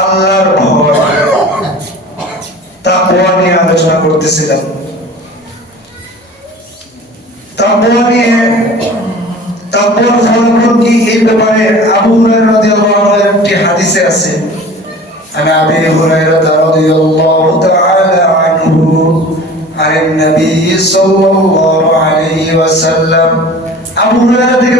আল্লাহর ভয় তাকওয়া নিয়ে আলোচনা করতেছিলাম তাকওয়া নিয়ে তাকওয়ার ফলাফল কি এই ব্যাপারে আবু হুরায়রা রাদিয়াল্লাহু আনহু একটি হাদিসে আছে عن ابي هريره رضي الله تعالى عنه عن النبي صلى الله عليه وسلم আবু হুরায়রা থেকে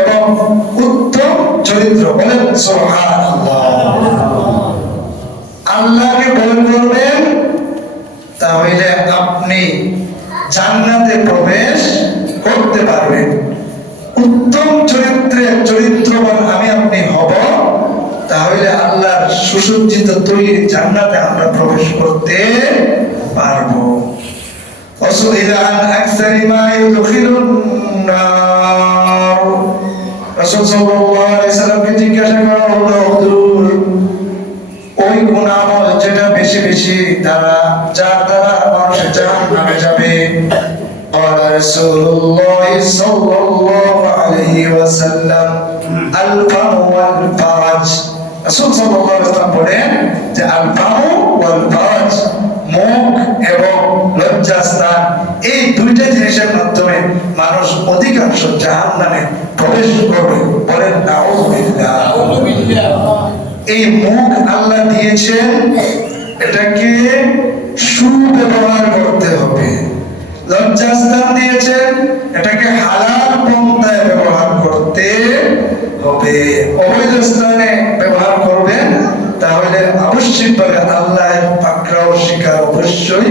এবং উত্তম চরিত্র বলেন আল্লাহকে ভয় করবেন, তাহলে আপনি জান্নাতে প্রবেশ করতে পারবেন। উত্তম চরিত্রে চরিত্রবান আমি আপনি হব, তাহলে আল্লাহর সুসজ্জিত তৈরি জান্নাতে আমরা প্রবেশ করতে পারব। অসুবিধা আকসারি মায় দখিল না রাসূল সাল্লাল্লাহু আলাইহি সাল্লামকে জিজ্ঞাসা করা হলো হুজুর ওই কোন আমল যেটা বেশি বেশি দ্বারা যার দ্বারা মানুষ জাহান্নামে যাবে قال رسول الله صلى الله عليه وسلم الفم والفرج রাসূল সাল্লাল্লাহু আলাইহি ওয়াসাল্লাম বলেন যে আলফাম ওয়াল ফারজ মুখ এবং লজ্জাস্থান এই দুইটা জিনিসের মাধ্যমে মানুষ অধিকাংশ জাহান্নামে প্রবেশ করবে। বলেন এই মুখ আল্লাহ দিয়েছেন এটাকে সুব্যবহার করতে হবে। লজ্জাস্থান দিয়েছেন এটাকে হালাল পন্থায় ব্যবহার করতে হবে। অবৈধ স্থানে ব্যবহার করবেন তাহলে আবশ্যিকভাবে আল্লাহ পাকড়াও শিকার অবশ্যই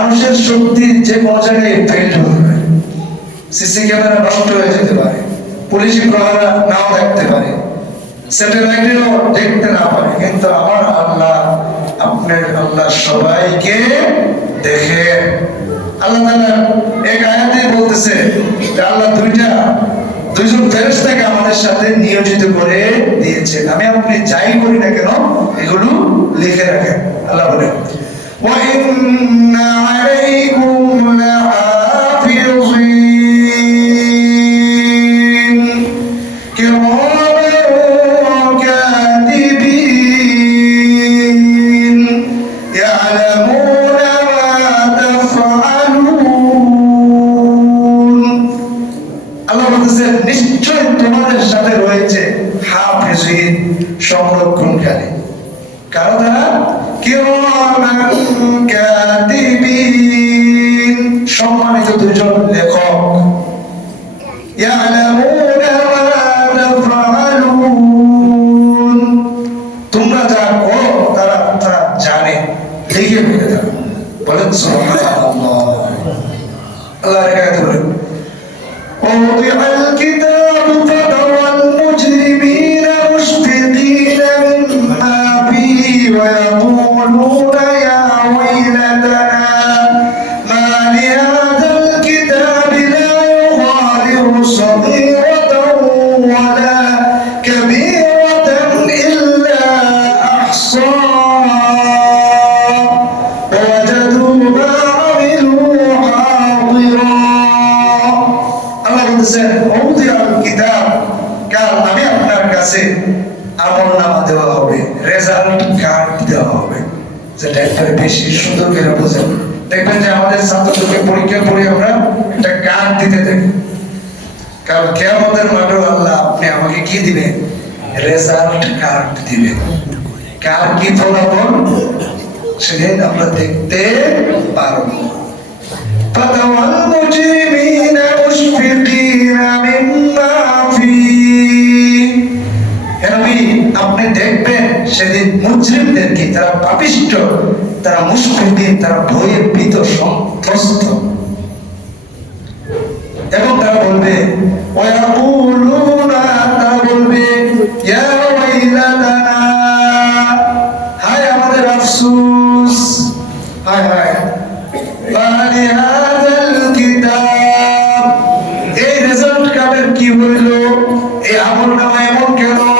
মানুষের শক্তি যে জায়গায় ফেল পারে। সিসি ক্যামেরা নষ্ট হয়ে যেতে পারে। পুলিশি প্রহারা নাও দেখতে পারে। স্যাটেলাইটেও দেখতে না পারে। কিন্তু আমার আল্লাহ, আপনার আল্লাহ সবাইকে দেখে। আল্লাহ তাআলা এক আয়াতে বলতেছে আল্লাহ দুইটা, দুইজন ফেরেশতাকে আমাদের সাথে নিয়োজিত করে দিয়েছেন। আমি আপনি যাই করি না কেন, এগুলো লিখে রাখেন। আল্লাহ বলেন وإن عليكم لحافظين তোমরা যা করো তারা তারা জানে লিখে ফেলে দেয় বলেন সুবহানাল্লাহ আল্লাহ রেখাতে বলেন ووضع الكتاب فترى المجرمين مشفقين مما فيه ويقولون একবারে বেশি সুন্দর করে বোঝেন দেখবেন যে আমাদের ছাত্রদেরকে পরীক্ষা পড়ে আমরা একটা কার্ড দিতে দেখি কারণ কেয়ামতের মাঠেও আল্লাহ আপনি আমাকে কি দিবেন রেজাল্ট কার্ড দিবে কার কি ফলাফল সেদিন আমরা দেখতে পারবো فترى المجرمين مشفقين مما فيه হে নবী, আপনি দেখবেন সেদিন মুজরিমদেরকে তারা পাপিষ্ট তারা মুশফিকিন তারা ভয়ে ভীত, সন্ত্রস্ত। এবং তারা বলবে হায় হায় এই রেজাল্ট কি হইল? এই আমল নামা এমন কেন?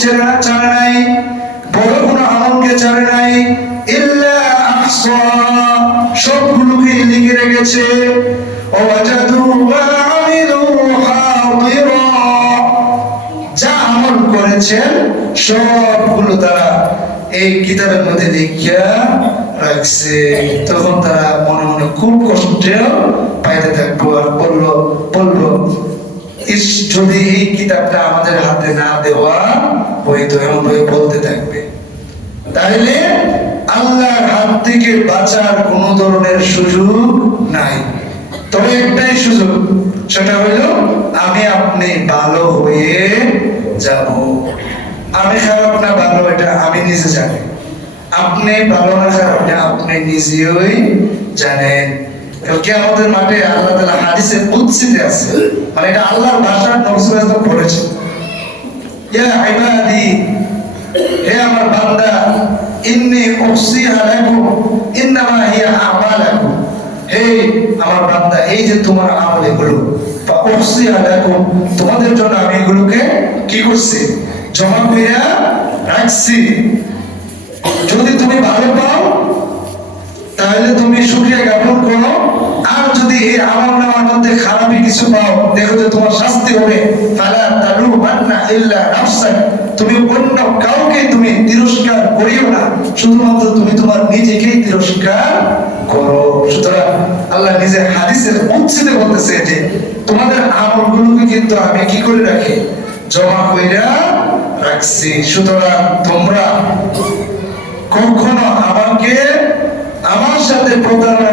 ছেড়ে ছাড়ে নাই, বড় কোনো আমলকে ছাড়ে নাই সবগুলোকে লিখে রেখেছে সবগুলো তারা এই কিতাবের মধ্যে লিখিয়া রাখছে। তখন তারা মনে মনে খুব কষ্টেও পাইতে থাকব আর বলল, ইস, যদি এই কিতাবটা আমাদের হাতে না দেওয়া বলতে থাকবে। তাহলে আল্লাহর হাত থেকে বাঁচার ধরনের সুযোগ নাই। তবে একটাই সুযোগ, সেটা আমি আপনি ভালো হয়ে যাব। আমি খারাপ না, ভালো এটা আমি নিজে জানি। আপনি ভালো না খারাপ এটা আপনি নিজেই জানেন। আমাদের মাঠে আল্লাহ তাআলা হাদিসে কুদসিতে আছে মানে এটা আল্লাহর ভাষার নবী সাল্লাল্লাহু আলাইহি বলেছেন। ইয়া ইবাদি, হে আমার বান্দা, ইন্নি লাকুম, ইন্নামা হিয়া আমালাকুম। হে আমার বান্দা, এই যে তোমার আমল এগুলো বা উহসিহা লাকুম, তোমাদের জন্য আমি এগুলোকে কি করছি? জমা কইরা রাখছি। যদি তুমি ভালো পাও, তাহলে তুমি সুখে তিরস্কার করিও না। শুধুমাত্র তুমি তোমার নিজেকেই তিরস্কার করো। সুতরাং আল্লাহ হাদিসের বলতেছে যে, তোমাদের আমলগুলোকে কিন্তু আমি কি করে রাখি? জমা কইরা রাখছি। সুতরাং তোমরা কখনো আমাকে আমার সাথে প্রতারণা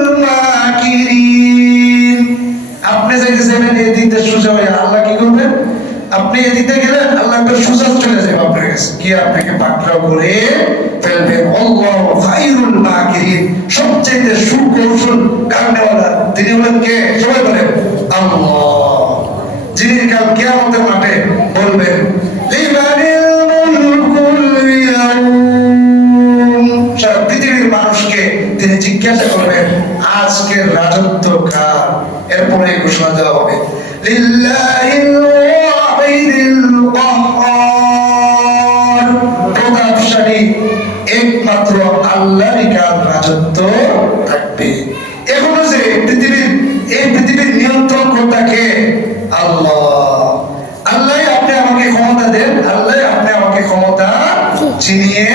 যাবেন এদিক দিয়ে সোজা হয়ে আল্লাহ কি করবেন? আপনি এদিক দিয়ে গেলেন, আল্লাহ একটা সোজা চলে যাবে আপনার কাছে। গিয়ে আপনাকে পাকড়াও করে ফেলবেন। অল্লাহ খাইরুল মাকিরিন সবচেয়ে সুকৌশল কারণেওয়ালা তিনি হলেন কে? সবাই বলেন, আল্লাহ। যিনি কাল কেয়ামতের মাঠে বলবেন একমাত্র আল্লাহরই কার রাজত্ব থাকবে। এখনও যে পৃথিবীর এই পৃথিবীর নিয়ন্ত্রণ কর্তাকে আল্লাহ। আল্লাহ আপনি আমাকে ক্ষমতা দেন আল্লাহ আপনি আমাকে ক্ষমতা চিনিয়ে